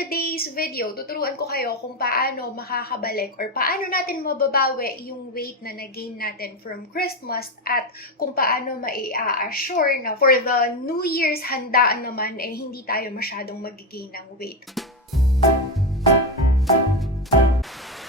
today's video, tuturuan ko kayo kung paano makakabalik or paano natin mababawi yung weight na nag-gain natin from Christmas at kung paano mai-assure na for the New Year's handaan naman hindi tayo masyadong mag-gain ng weight.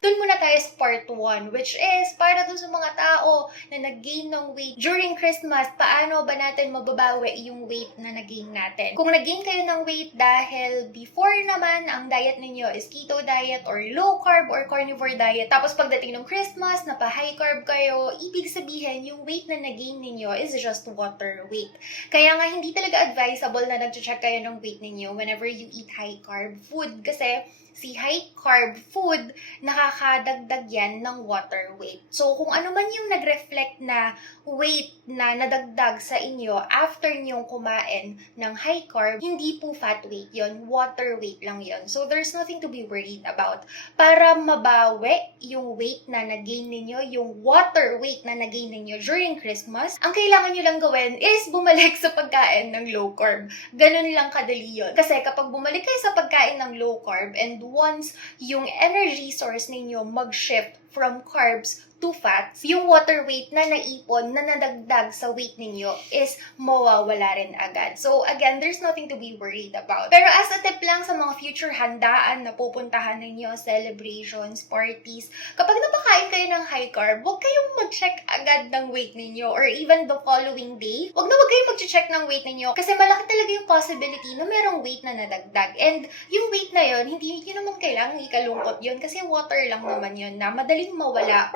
Doon muna tayo sa part 1, which is para doon sa mga tao na nag-gain ng weight during Christmas, paano ba natin mababawi yung weight na nag-gain natin? Kung nag-gain kayo ng weight dahil before naman ang diet ninyo is keto diet or low carb or carnivore diet, tapos pagdating ng Christmas, napa-high carb kayo, ibig sabihin yung weight na nag-gain ninyo is just water weight. Kaya nga hindi talaga advisable na nag-check kayo ng weight ninyo whenever you eat high carb food kasi si high carb food, nakakadagdag yan ng water weight. So, kung ano man yung nag-reflect na weight na nadagdag sa inyo after nyong kumain ng high carb, hindi po fat weight yon, water weight lang yon. So, there's nothing to be worried about. Para mabawi yung weight na nag-gain ninyo, yung water weight na nag-gain ninyo during Christmas, ang kailangan nyo lang gawin is bumalik sa pagkain ng low carb. Ganun lang kadali yun. Kasi kapag bumalik kayo sa pagkain ng low carb and once yung energy source ninyo mag-shift from carbs to fats, yung water weight na naipon, na nadagdag sa weight ninyo is mawawala rin agad. So again, there's nothing to be worried about. Pero as a tip lang sa mga future handaan na pupuntahan ninyo, celebrations, parties, kapag napakain kayo ng high carb, huwag kayong mag-check agad ng weight ninyo or even the following day, huwag kayong mag-check ng weight ninyo kasi malaki talaga yung possibility na merong weight na nadagdag. And yung weight na yun, hindi yun naman kailangan ikalungkot yun kasi water lang naman yun na madaling mawala.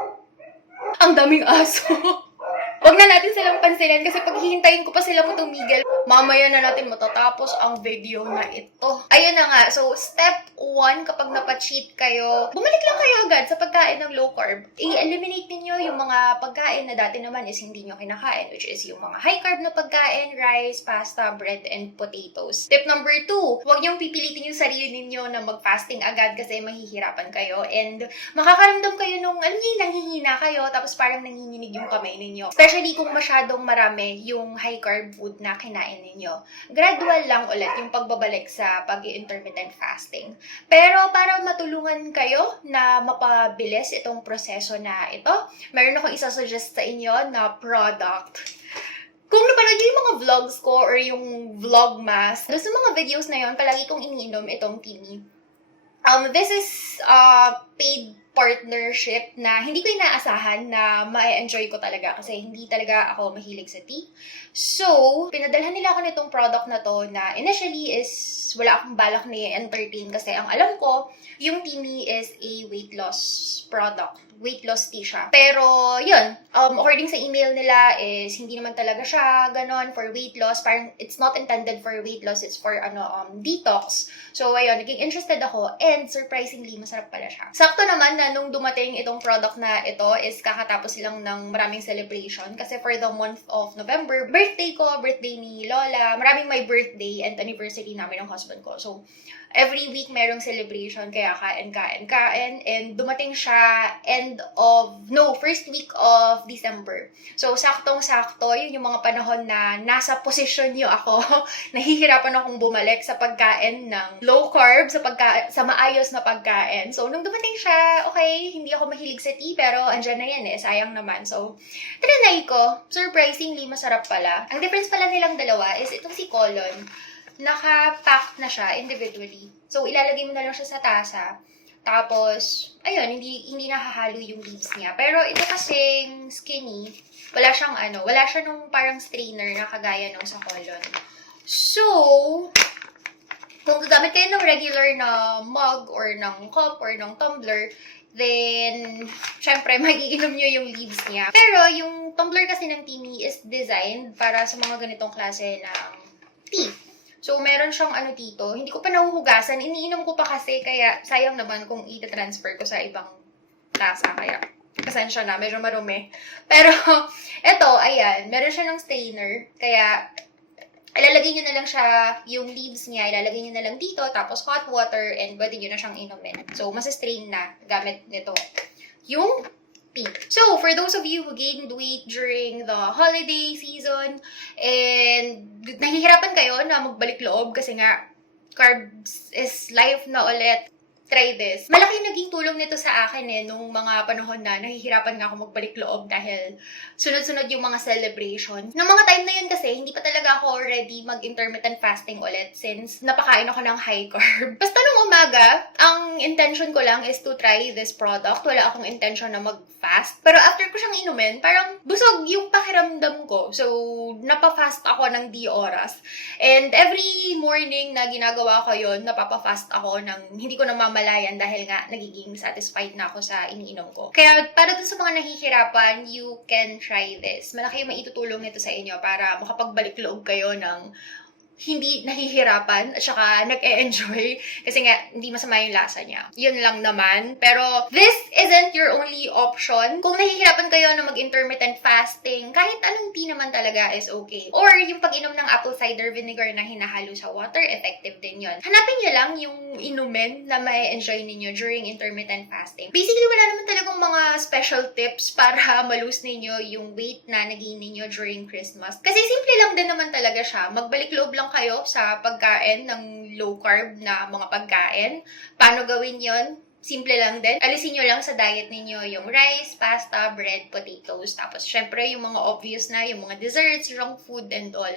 Ang daming aso. Huwag na natin silang pansinin kasi pag hihintayin ko pa sila tumigil, mamaya na natin matatapos ang video na ito. Ayun na nga. So, step 1, kapag napacheat kayo, bumalik lang kayo agad sa pagkain ng low carb. I-eliminate niyo yung mga pagkain na dati naman is hindi nyo kinakain, which is yung mga high carb na pagkain, rice, pasta, bread, and potatoes. Tip number 2, huwag niyong pipilitin yung sarili ninyo na mag-fasting agad kasi mahihirapan kayo and makakaramdam kayo nung, nanghihina kayo tapos parang nanginginig yung kamay ninyo. Especially kung masyadong marami yung high carb food na kinain ninyo. Gradual lang ulit yung pagbabalik sa pag-intermittent fasting. Pero para matulungan kayo na mapabilis itong proseso na ito, meron akong isasuggest sa inyo na product. Kung napanood yung mga vlogs ko or yung vlogmas, doon sa mga videos na yon, palagi kong iniinom itong Timmy. This is paid partnership na hindi ko inaasahan na ma-enjoy ko talaga kasi hindi talaga ako mahilig sa tea. So, pinadalhan nila ako nitong product na to na initially is wala akong balak na i-entertain kasi ang alam ko, yung Timmy is a weight loss product. Weight loss tea siya. Pero, yun, according sa email nila is hindi naman talaga siya ganon for weight loss. Parang it's not intended for weight loss, it's for detox. So, ayun, naging interested ako and surprisingly, masarap pala siya. Sakto naman na nung dumating itong product na ito is kakatapos silang ng maraming celebration kasi for the month of November, birthday ko, birthday ni Lola, maraming my birthday and anniversary namin ng husband ko. So, every week merong celebration, kaya kain, and dumating siya first week of December. So, saktong-sakto, yun yung mga panahon na nasa posisyon niyo ako, nahihirapan akong bumalik sa pagkain ng low carb, sa maayos na pagkain. So, nung dumating siya, okay, hindi ako mahilig sa tea, pero andyan na yan sayang naman. So, trinay ko, surprisingly masarap pala. Ang difference pala nilang dalawa is itong si Colon, naka-pack na siya individually. So, ilalagay mo na lang siya sa tasa. Tapos, ayun, hindi nakahalo yung leaves niya. Pero ito kasing skinny, wala siya nung parang strainer na kagaya nung sa Colon. So, kung gagamit kayo ng regular na mug or ng cup or ng tumbler, then, syempre, magiinom nyo yung leaves niya. Pero, yung tumbler kasi ng Timmy is designed para sa mga ganitong klase ng tea. So, meron siyang dito. Hindi ko pa nahuhugasan. Iniinom ko pa kasi, kaya sayang naman kung i-transfer ko sa ibang tasa. Kaya, pasensya na. Medyo marumi. Pero, eto, ayan. Meron siya ng strainer. Kaya, ilalagay nyo na lang siya, yung leaves niya, ilalagay nyo na lang dito, tapos hot water, and pwede nyo na siyang inumin. So, mas-strain na gamit nito yung tea. So, for those of you who gained weight during the holiday season, and nahihirapan kayo na magbalik loob kasi nga carbs is life na ulit. Try this. Malaki naging tulong nito sa akin nung mga panahon na nahihirapan nga ako magbalik loob dahil sunod-sunod yung mga celebration. Noong mga time na yun kasi, hindi pa talaga ako ready mag-intermittent fasting ulit since napakain ako ng high carb. Basta nung umaga, ang intention ko lang is to try this product. Wala akong intention na mag-fast. Pero after ko siyang inumin, parang busog yung pakiramdam ko. So, napafast ako ng di oras. And every morning na ginagawa ko yun, napapafast ako ng hindi ko namamalayan dahil nga nagiging satisfied na ako sa iniinom ko. Kaya para dun sa mga nahihirapan, you can try this. Malaki yung maitutulong nito sa inyo para makapagbalik loob kayo ng hindi nahihirapan at saka nag-e-enjoy kasi nga hindi masama yung lasa niya. Yun lang naman. Pero this isn't your only option. Kung nahihirapan kayo na mag-intermittent fasting, kahit anong tea naman talaga is okay. Or yung pag-inom ng apple cider vinegar na hinahalo sa water, effective din yun. Hanapin niyo lang yung inumin na may enjoy ninyo during intermittent fasting. Basically, wala naman talagang mga special tips para malose ninyo yung weight na nagain ninyo during Christmas. Kasi simple lang din naman talaga siya. Magbalik loob lang kayo sa pagkain ng low carb na mga pagkain. Paano gawin yon? Simple lang din. Alisin nyo lang sa diet ninyo yung rice, pasta, bread, potatoes. Tapos, syempre, yung mga obvious na, yung mga desserts, junk food, and all.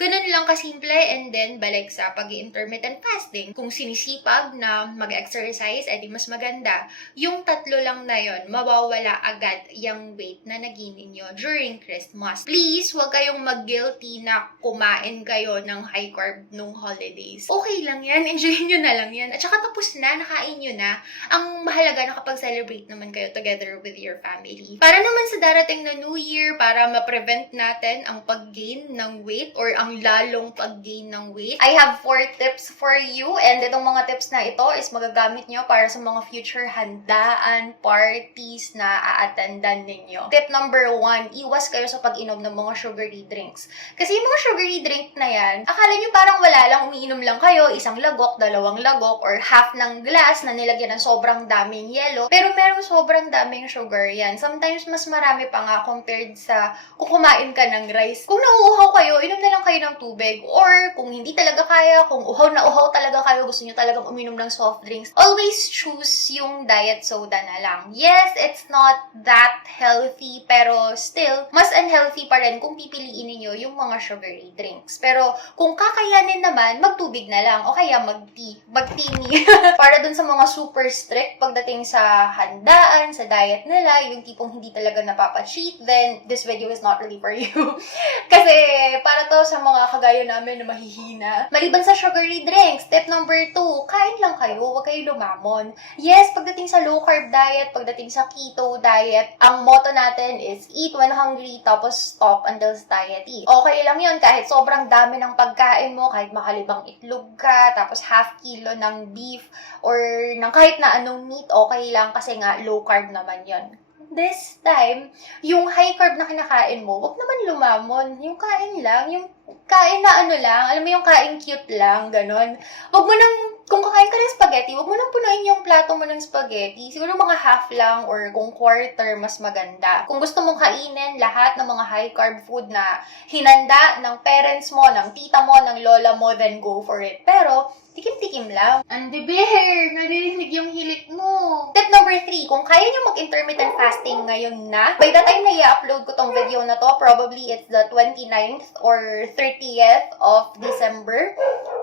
Ganun lang kasimple, and then, balik sa pag-intermittent fasting. Kung sinisipag na mag-exercise, edi mas maganda. Yung tatlo lang na yon, mawawala agad yung weight na nagain ninyo during Christmas. Please, huwag kayong mag-guilty na kumain kayo ng high carb nung holidays. Okay lang yan, enjoy nyo na lang yan. At saka tapos na, nakain nyo na. Ang mahalaga na kapag-celebrate naman kayo together with your family. Para naman sa darating na New Year, para ma-prevent natin ang pag-gain ng weight or ang lalong pag-gain ng weight, I have 4 tips for you. And itong mga tips na ito is magagamit nyo para sa mga future handaan, parties na a-attendan ninyo. Tip number 1, iwas kayo sa pag-inom ng mga sugary drinks. Kasi yung mga sugary drink na yan, akala nyo parang wala lang, umiinom lang kayo, isang lagok, 2 lagok, or half ng glass na nilagyan ng sobrang daming yelo. Pero merong sobrang daming sugar yan. Sometimes, mas marami pa nga compared sa kung kumain ka ng rice. Kung nauuhaw kayo, inom na lang kayo ng tubig. Or kung hindi talaga kaya, kung uhaw na uhaw talaga kayo, gusto nyo talagang uminom ng soft drinks, always choose yung diet soda na lang. Yes, it's not that healthy, pero still, mas unhealthy pa rin kung pipiliin niyo yung mga sugary drinks. Pero kung kakayanin naman, magtubig na lang. O kaya mag-tea. Mag-tea para dun sa mga super strict pagdating sa handaan, sa diet nila, yung tipong hindi talaga napapa-cheat, then this video is not really for you. Kasi para to sa mga kagaya namin na mahihina. Maliban sa sugary drinks, step number 2, kain lang kayo, huwag kayo lumamon. Yes, pagdating sa low carb diet, pagdating sa keto diet, ang motto natin is eat when hungry, tapos stop until satiety. Okay lang yun, kahit sobrang dami ng pagkain mo, kahit makalibang itlog ka, tapos half kilo ng beef, or ng kahit na anong meat, okay lang kasi nga low carb naman yon. This time, yung high carb na kinakain mo, wag naman lumamon. Yung kain lang, yung kain na ano lang, alam mo yung kain cute lang, ganon. Wag mo nang, kung kakain ka ng spaghetti, wag mo nang punuin yung plato mo ng spaghetti. Siguro mga half lang or kung quarter, mas maganda. Kung gusto mong kainin lahat ng mga high carb food na hinanda ng parents mo, ng tita mo, ng lola mo, then go for it. Pero, tikim-tikim lang. Ande bear, narinig yung hilik mo. Tip number 3, kung kaya nyo mag-intermittent fasting ngayon na, by the time na i-upload ko tong video na to, probably it's the 29th or 30th of December,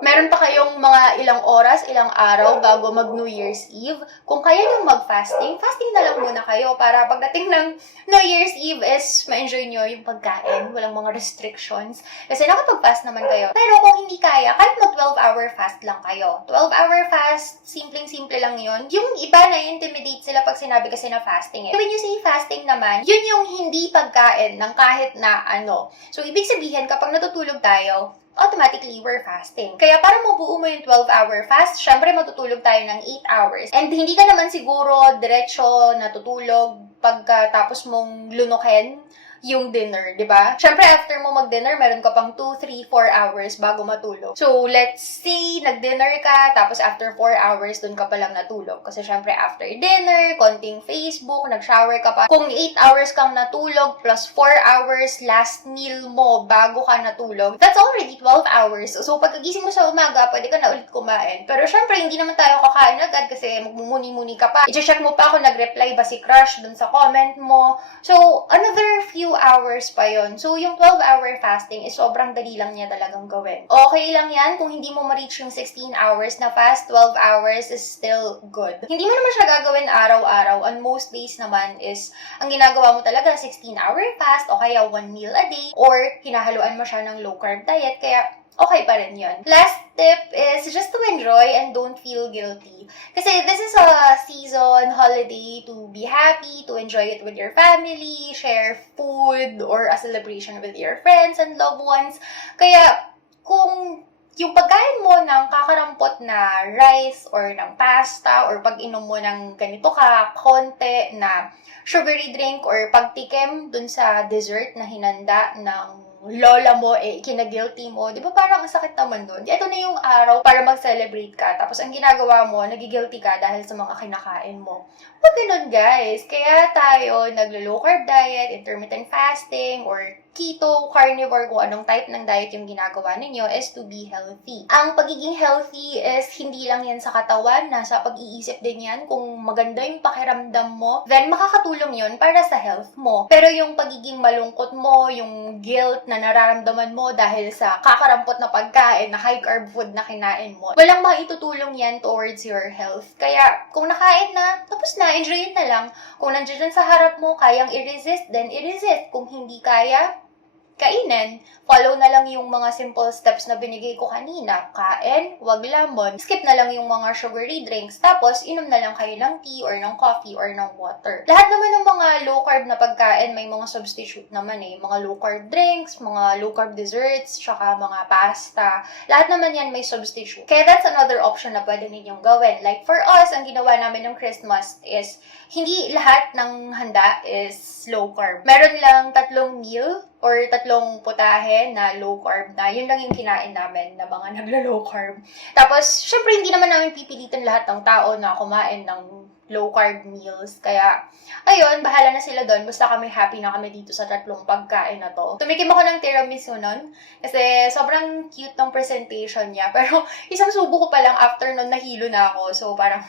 meron pa kayong mga ilang oras, ilang araw bago mag New Year's Eve. Kung kaya nyo mag-fasting, fasting na lang muna kayo para pagdating ng New Year's Eve is ma-enjoy nyo yung pagkain, walang mga restrictions. Kasi nakapag-fast naman kayo. Pero kung hindi kaya, kahit mag 12-hour fast lang kayo. 12-hour fast, simpleng-simple lang yun. Yung iba na-intimidate sila pag sinabi kasi na fasting eh. When you say fasting naman, yun yung hindi pagkain ng kahit na ano. So, ibig sabihin, kapag natutulog tayo, automatically, we're fasting. Kaya para mabuo mo yung 12-hour fast, syempre matutulog tayo ng 8 hours. And hindi ka naman siguro diretso natutulog pagkatapos mong lunukin yung dinner, di ba? Syempre, after mo mag-dinner, meron ka pang 2, 3, 4 hours bago matulog. So, let's say, nag-dinner ka, tapos after 4 hours, dun ka palang natulog. Kasi syempre, after dinner, konting Facebook, nag-shower ka pa. Kung 8 hours kang natulog, plus 4 hours last meal mo bago ka natulog, that's already 12 hours. So, pagkagising mo sa umaga, pwede ka na ulit kumain. Pero syempre, hindi naman tayo kakain agad kasi magmumuni-muni ka pa. I-check mo pa kung nag-reply ba si crush dun sa comment mo. So, another few hours pa yon. So, yung 12-hour fasting is sobrang dali lang niya talagang gawin. Okay lang yan kung hindi mo ma-reach yung 16 hours na fast, 12 hours is still good. Hindi mo naman siya gagawin araw-araw. On most days naman is, ang ginagawa mo talaga 16-hour fast o kaya 1 meal a day or hinahaluan mo siya ng low-carb diet. Kaya, okay pa rin yun. Last tip is just to enjoy and don't feel guilty. Kasi this is a season, holiday, to be happy, to enjoy it with your family, share food, or a celebration with your friends and loved ones. Kaya, kung yung pagkain mo ng kakarampot na rice or ng pasta or pag-inom mo ng ganito ka, konti na sugary drink or pagtikim dun sa dessert na hinanda ng lola mo, kinagilty mo. Di ba parang ang sakit naman doon? Ito na yung araw para mag-celebrate ka. Tapos ang ginagawa mo, nagigilty ka dahil sa mga kinakain mo. Huwag ganun, guys. Kaya tayo naglo-low carb diet, intermittent fasting, or keto, carnivore, kung anong type ng diet yung ginagawa ninyo is to be healthy. Ang pagiging healthy is hindi lang yan sa katawan, nasa pag-iisip din yan. Kung maganda yung pakiramdam mo, then makakatulong yun para sa health mo. Pero yung pagiging malungkot mo, yung guilt na nararamdaman mo dahil sa kakarampot na pagkain, na high-carb food na kinain mo, walang maitutulong yan towards your health. Kaya, kung nakain na, tapos na, enjoyin na lang. Kung nandiyan sa harap mo, kayang i-resist, then i-resist. Kung hindi kaya, kainin. Follow na lang yung mga simple steps na binigay ko kanina. Kain, wag lemon. Skip na lang yung mga sugary drinks. Tapos, inom na lang kayo ng tea or ng coffee or ng water. Lahat naman ng mga low-carb na pagkain, may mga substitute naman eh. Mga low-carb drinks, mga low-carb desserts, tsaka mga pasta. Lahat naman yan may substitute. Kaya that's another option na pwede ninyong gawin. Like for us, ang ginawa namin ng Christmas is, hindi lahat ng handa is low-carb. Meron lang 3 meal or 3 putahe na low-carb na. Yun lang yung kinain namin na mga naglo-low carb. Tapos, syempre, hindi naman namin pipilitin lahat ng tao na kumain ng low-carb meals. Kaya, ayun, bahala na sila doon. Basta kami happy na kami dito sa 3 pagkain na to. Tumikim ako ng tiramisu nun. Kasi, sobrang cute ng presentation niya. Pero, isang subo ko pa lang after nun, nahilo na ako. So, parang,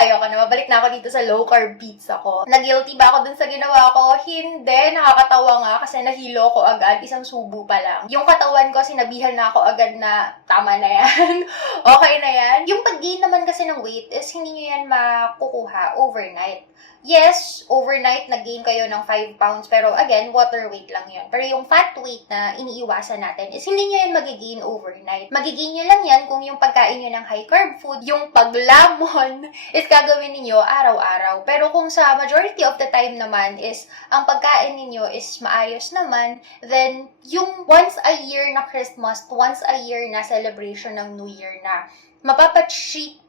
ayoko na. Mabalik na ako dito sa low-carb pizza ko. Nag-guilty ba ako dun sa ginawa ko? Hindi. Nakakatawa nga kasi nahilo ko agad. Isang subo pa lang. Yung katawan ko, sinabihan na ako agad na tama na yan. Okay na yan. Yung pag-gain naman kasi ng weight is hindi nyo yan makukuha overnight. Yes, overnight nag-gain kayo ng 5 pounds, pero again, water weight lang yun. Pero yung fat weight na iniiwasan natin is hindi nyo yan mag-gain overnight. Mag-gain nyo lang yan kung yung pagkain nyo ng high-carb food, yung paglamon, is gagawin ninyo araw-araw. Pero kung sa majority of the time naman is, ang pagkain ninyo is maayos naman, then yung once a year na Christmas, once a year na celebration ng New Year na, mapapatreat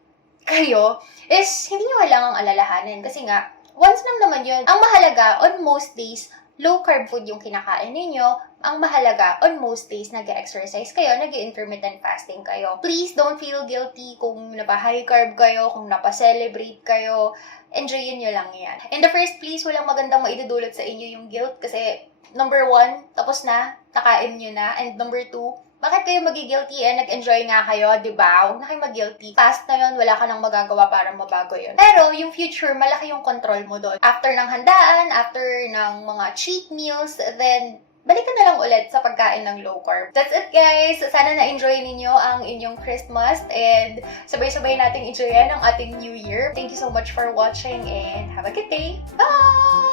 kayo, is hindi nyo kailangang alalahanin. Kasi nga, once lang naman yun. Ang mahalaga, on most days, low-carb food yung kinakain ninyo. Ang mahalaga, on most days, nag-exercise kayo, nag-intermittent fasting kayo. Please don't feel guilty kung napa-high carb kayo, kung napa-celebrate kayo. Enjoyin nyo lang yan. In the first place, walang magandang maidudulot sa inyo yung guilt kasi number 1, tapos na, nakain nyo na. And number 2, bakit kayo magigilty nag-enjoy nga kayo, diba? Huwag na kayo mag-guilty. Past na yun, wala ka nang magagawa para mabago yun. Pero yung future, malaki yung control mo doon. After ng handaan, after ng mga cheat meals, then balik ka na lang ulit sa pagkain ng low carb. That's it, guys! Sana na-enjoy ninyo ang inyong Christmas and sabay-sabay nating enjoyan ang ating New Year. Thank you so much for watching and have a good day! Bye!